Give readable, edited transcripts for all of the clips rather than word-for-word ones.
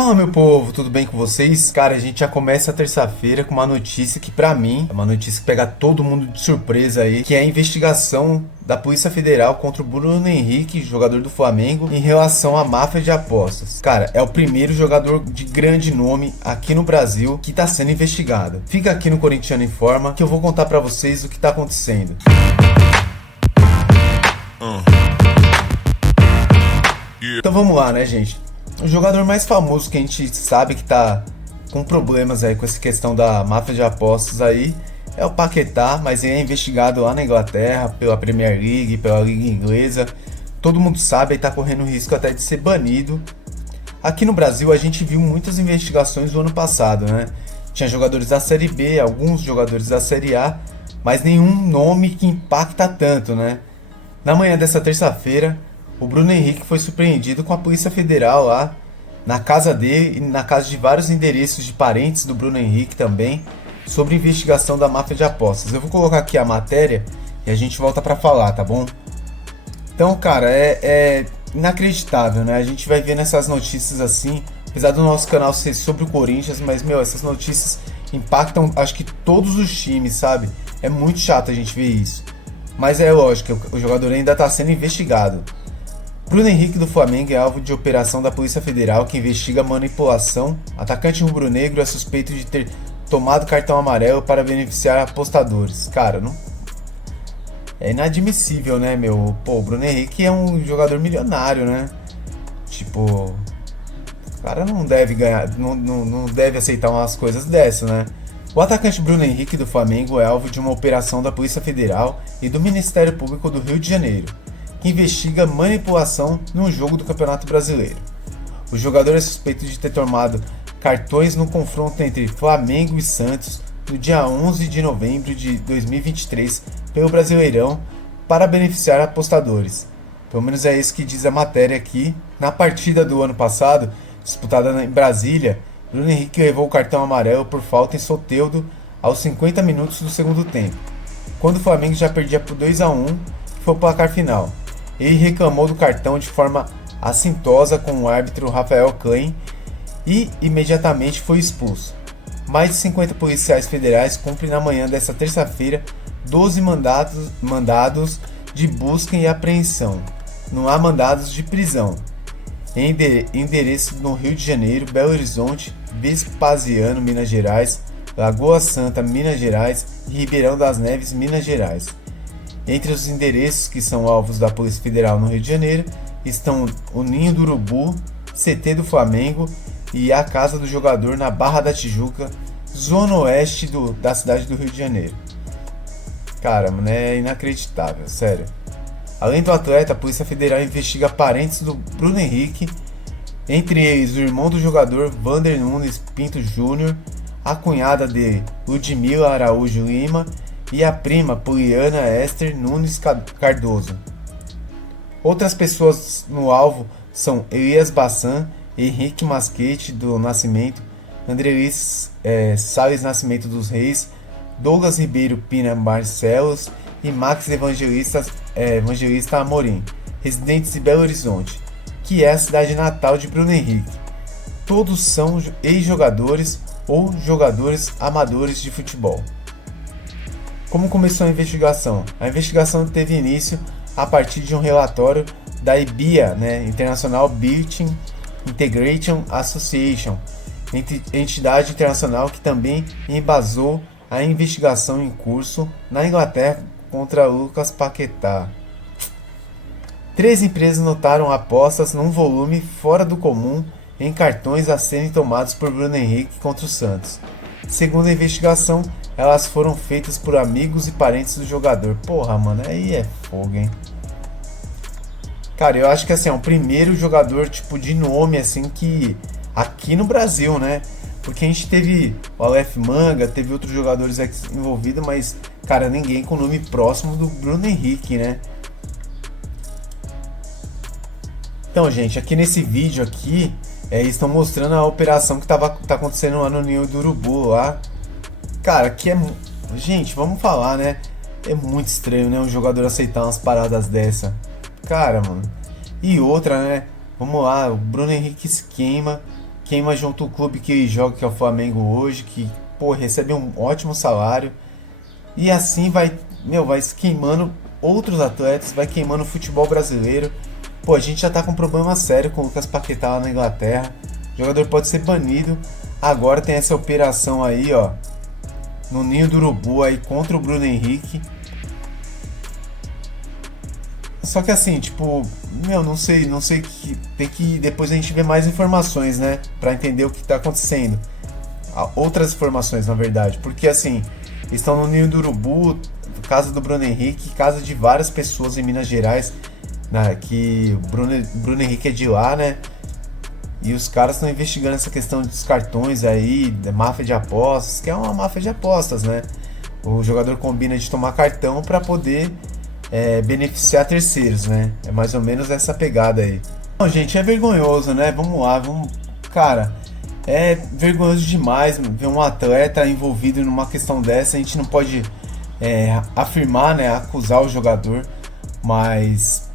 Fala, meu povo, tudo bem com vocês? Cara, a gente já começa a terça-feira com uma notícia que pra mim é uma notícia que pega todo mundo de surpresa aí, que é a investigação da Polícia Federal contra o Bruno Henrique, jogador do Flamengo, em relação à máfia de apostas. Cara, é o primeiro jogador de grande nome aqui no Brasil que tá sendo investigado. Fica aqui no Corintiano Informa que eu vou contar pra vocês o que tá acontecendo. Então vamos lá, né, gente? O jogador mais famoso que a gente sabe que tá com problemas aí com essa questão da máfia de apostas aí é o Paquetá, mas ele é investigado lá na Inglaterra pela Premier League, pela Liga Inglesa. Todo mundo sabe e tá correndo risco até de ser banido. Aqui no Brasil a gente viu muitas investigações no ano passado, né? Tinha jogadores da Série B, alguns jogadores da Série A, mas nenhum nome que impacta tanto, né? Na manhã dessa terça-feira, o Bruno Henrique foi surpreendido com a Polícia Federal lá na casa dele e na casa de vários endereços de parentes do Bruno Henrique também, sobre investigação da máfia de apostas. Eu vou colocar aqui a matéria e a gente volta pra falar, tá bom? Então, cara, é inacreditável, né? A gente vai vendo essas notícias assim, apesar do nosso canal ser sobre o Corinthians, mas, meu, essas notícias impactam, acho que todos os times, sabe? É muito chato a gente ver isso. Mas é lógico, o jogador ainda está sendo investigado. Bruno Henrique do Flamengo é alvo de operação da Polícia Federal que investiga manipulação. Atacante rubro-negro é suspeito de ter tomado cartão amarelo para beneficiar apostadores. Cara, não... é inadmissível, né, meu? Pô, o Bruno Henrique é um jogador milionário, né? Tipo, o cara não deve ganhar, não deve aceitar umas coisas dessas, né? O atacante Bruno Henrique do Flamengo é alvo de uma operação da Polícia Federal e do Ministério Público do Rio de Janeiro, que investiga manipulação num jogo do Campeonato Brasileiro. O jogador é suspeito de ter tomado cartões no confronto entre Flamengo e Santos no dia 11 de novembro de 2023 pelo Brasileirão para beneficiar apostadores. Pelo menos é isso que diz a matéria aqui. Na partida do ano passado, disputada em Brasília, Bruno Henrique levou o cartão amarelo por falta em Soteldo aos 50 minutos do segundo tempo, quando o Flamengo já perdia por 2-1, que foi o placar final. Ele reclamou do cartão de forma assintosa com o árbitro Rafael Klein e imediatamente foi expulso. Mais de 50 policiais federais cumprem na manhã desta terça-feira 12 mandados de busca e apreensão. Não há mandados de prisão. Em endereços no Rio de Janeiro, Belo Horizonte, Vespasiano, Minas Gerais, Lagoa Santa, Minas Gerais e Ribeirão das Neves, Minas Gerais. Entre os endereços que são alvos da Polícia Federal no Rio de Janeiro estão o Ninho do Urubu, CT do Flamengo e a Casa do Jogador na Barra da Tijuca, zona oeste da cidade do Rio de Janeiro. Cara, mano, é inacreditável, sério. Além do atleta, a Polícia Federal investiga parentes do Bruno Henrique, entre eles o irmão do jogador Vander Nunes Pinto Júnior, a cunhada dele Ludmila Araújo Lima e a prima Poliana Esther Nunes Cardoso. Outras pessoas no alvo são Elias Bassan, Henrique Masquete do Nascimento, Andrelis Salles Nascimento dos Reis, Douglas Ribeiro Pina Barcelos e Max Evangelista Amorim, residentes de Belo Horizonte, que é a cidade natal de Bruno Henrique. Todos são ex-jogadores ou jogadores amadores de futebol. Como começou a investigação? A investigação teve início a partir de um relatório da IBIA, né, International Betting Integration Association, entidade internacional que também embasou a investigação em curso na Inglaterra contra Lucas Paquetá. 3 empresas notaram apostas num volume fora do comum em cartões a serem tomados por Bruno Henrique contra o Santos. Segundo a investigação, elas foram feitas por amigos e parentes do jogador. Porra, mano, aí é fogo, hein? Cara, eu acho que assim, é o primeiro jogador tipo de nome assim que aqui no Brasil, né? Porque a gente teve o Aleph Manga, teve outros jogadores envolvidos, mas, cara, ninguém com nome próximo do Bruno Henrique, né? Então, gente, aqui nesse vídeo aqui, estão mostrando a operação que tá acontecendo lá no Ninho do Urubu, lá. Cara, aqui é... Gente, vamos falar, né? É muito estranho, né? Um jogador aceitar umas paradas dessa. Cara, mano. E outra, né? Vamos lá, o Bruno Henrique se queima. queima junto o clube que joga, que é o Flamengo hoje, que, pô, recebe um ótimo salário. E assim vai, meu, vai se queimando outros atletas, vai queimando o futebol brasileiro. Pô, a gente já tá com um problema sério com o Lucas Paquetá lá na Inglaterra. O jogador pode ser banido. Agora tem essa operação aí, ó, no Ninho do Urubu aí contra o Bruno Henrique. Só que assim, tipo, meu, não sei que tem que depois a gente ver mais informações, né, pra entender o que tá acontecendo. Outras informações, na verdade, porque assim, estão no Ninho do Urubu, casa do Bruno Henrique, casa de várias pessoas em Minas Gerais, né, que o Bruno Henrique é de lá, né? E os caras estão investigando essa questão dos cartões aí, da máfia de apostas, que é uma máfia de apostas, né? O jogador combina de tomar cartão para poder beneficiar terceiros, né? É mais ou menos essa pegada aí. Bom, gente, é vergonhoso, né? Vamos lá, vamos. Cara, é vergonhoso demais ver um atleta envolvido numa questão dessa. A gente não pode afirmar, né? Acusar o jogador, mas,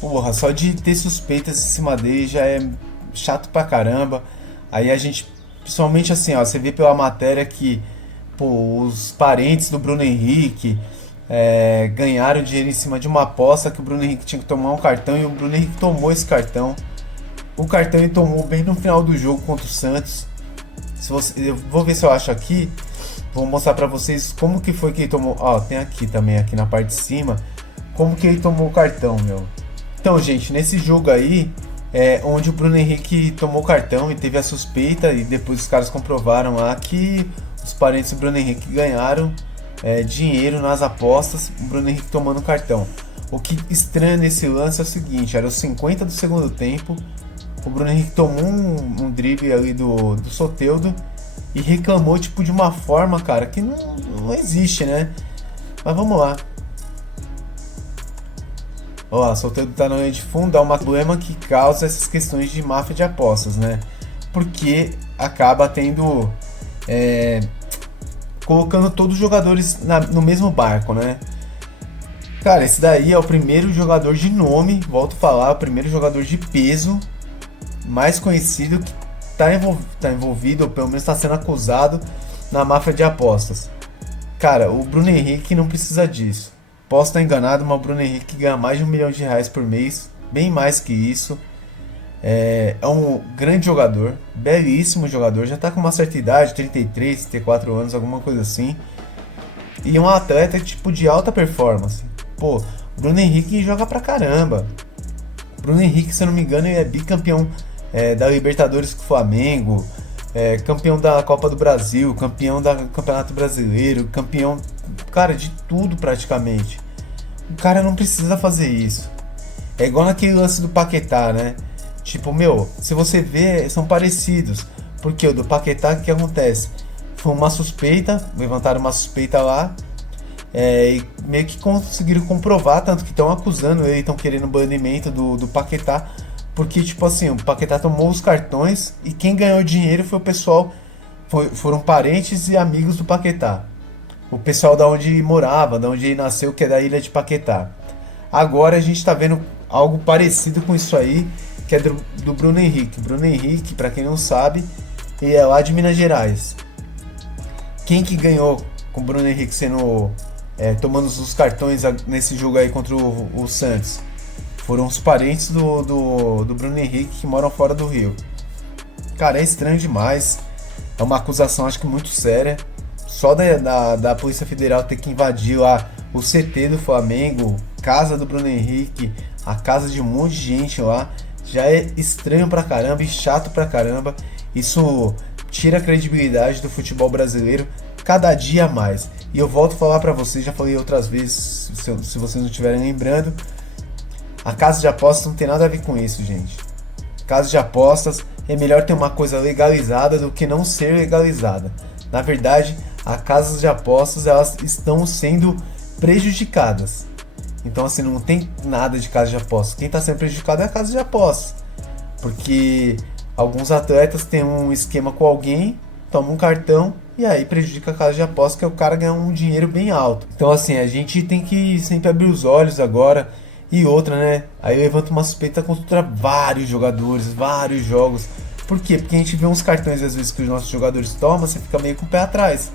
porra, só de ter suspeitas em cima dele já é chato pra caramba. Aí a gente, principalmente assim, ó, você vê pela matéria que, pô, os parentes do Bruno Henrique ganharam dinheiro em cima de uma aposta que o Bruno Henrique tinha que tomar um cartão e o Bruno Henrique tomou esse cartão. O cartão ele tomou bem no final do jogo contra o Santos. Eu vou ver se eu acho aqui. Vou mostrar pra vocês como que foi que ele tomou. Ó, tem aqui também, aqui na parte de cima, como que ele tomou o cartão, meu. Então, gente, nesse jogo aí, onde o Bruno Henrique tomou o cartão e teve a suspeita, e depois os caras comprovaram lá que os parentes do Bruno Henrique ganharam dinheiro nas apostas, o Bruno Henrique tomando o cartão. O que estranho nesse lance é o seguinte, era os 50 do segundo tempo, o Bruno Henrique tomou um drible ali do Soteldo e reclamou tipo de uma forma, cara, que não existe, né? Mas vamos lá. Ó, Soteldo tá na linha de fundo, é um problema que causa essas questões de máfia de apostas, né? Porque acaba tendo colocando todos os jogadores no mesmo barco, né? Cara, esse daí é o primeiro jogador de nome, volto a falar, o primeiro jogador de peso mais conhecido que tá envolvido, ou pelo menos está sendo acusado na máfia de apostas. Cara, o Bruno Henrique não precisa disso. Posso estar enganado, mas o Bruno Henrique ganha mais de R$ 1 milhão por mês, bem mais que isso. É um grande jogador, belíssimo jogador, já tá com uma certa idade, 33, 34 anos, alguma coisa assim. E é um atleta tipo de alta performance. Pô, Bruno Henrique joga pra caramba. Bruno Henrique, se eu não me engano, ele é bicampeão da Libertadores com o Flamengo, campeão da Copa do Brasil, campeão do Campeonato Brasileiro, campeão, cara, de tudo praticamente. O cara não precisa fazer isso. É igual naquele lance do Paquetá, né? Tipo, meu, se você vê, são parecidos. Porque o do Paquetá, o que acontece? Foi uma suspeita, levantaram uma suspeita lá, e meio que conseguiram comprovar, tanto que estão acusando ele, estão querendo o banimento do Paquetá, porque, tipo assim, o Paquetá tomou os cartões e quem ganhou dinheiro foi o pessoal, foram parentes e amigos do Paquetá. O pessoal da onde morava, da onde ele nasceu, que é da ilha de Paquetá. Agora a gente tá vendo algo parecido com isso aí, que é do Bruno Henrique. Bruno Henrique, pra quem não sabe, ele é lá de Minas Gerais. Quem que ganhou com o Bruno Henrique tomando os cartões nesse jogo aí contra o Santos? Foram os parentes do Bruno Henrique que moram fora do Rio. Cara, é estranho demais. É uma acusação, acho que muito séria. Só da Polícia Federal ter que invadir lá o CT do Flamengo, casa do Bruno Henrique, a casa de um monte de gente lá, já é estranho pra caramba e chato pra caramba. Isso tira a credibilidade do futebol brasileiro cada dia mais. E eu volto a falar pra vocês, já falei outras vezes, se vocês não estiverem lembrando, a casa de apostas não tem nada a ver com isso, gente. Casa de apostas é melhor ter uma coisa legalizada do que não ser legalizada. Na verdade, as casas de apostas, elas estão sendo prejudicadas. Então, assim, não tem nada de casa de apostas. Quem está sendo prejudicado é a casa de apostas. Porque alguns atletas têm um esquema com alguém, tomam um cartão e aí prejudica a casa de apostas, que é o cara ganhar um dinheiro bem alto. Então, assim, a gente tem que sempre abrir os olhos agora. E outra, né? Aí levanta uma suspeita contra vários jogadores, vários jogos. Por quê? Porque a gente vê uns cartões às vezes que os nossos jogadores tomam, você fica meio com o pé atrás.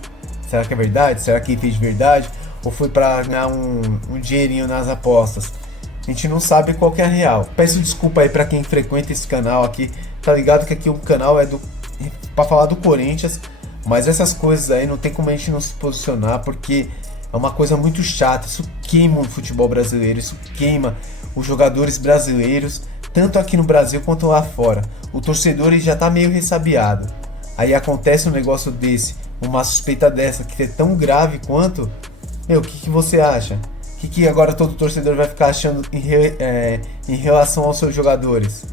Será que é verdade? Será que ele fez de verdade? Ou foi pra ganhar um dinheirinho nas apostas? A gente não sabe qual que é a real. Peço desculpa aí pra quem frequenta esse canal aqui. Tá ligado que aqui o canal é pra falar do Corinthians. Mas essas coisas aí não tem como a gente não se posicionar, porque é uma coisa muito chata. Isso queima o futebol brasileiro. Isso queima os jogadores brasileiros, tanto aqui no Brasil quanto lá fora. O torcedor ele já tá meio ressabiado. Aí acontece um negócio desse, uma suspeita dessa, que é tão grave quanto... Meu, o que você acha? O que agora todo torcedor vai ficar achando em relação aos seus jogadores?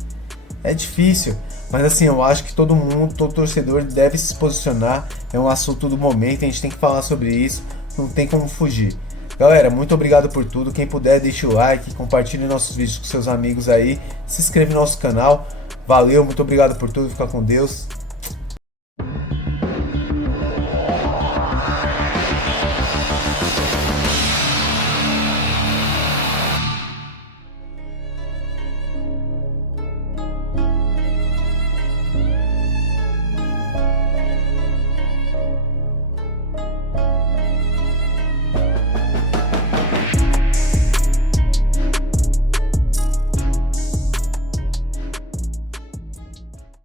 É difícil, mas assim, eu acho que todo mundo, todo torcedor deve se posicionar. É um assunto do momento, a gente tem que falar sobre isso, não tem como fugir. Galera, muito obrigado por tudo. Quem puder, deixa o like, compartilhe nossos vídeos com seus amigos aí, se inscreve no nosso canal. Valeu, muito obrigado por tudo, fica com Deus.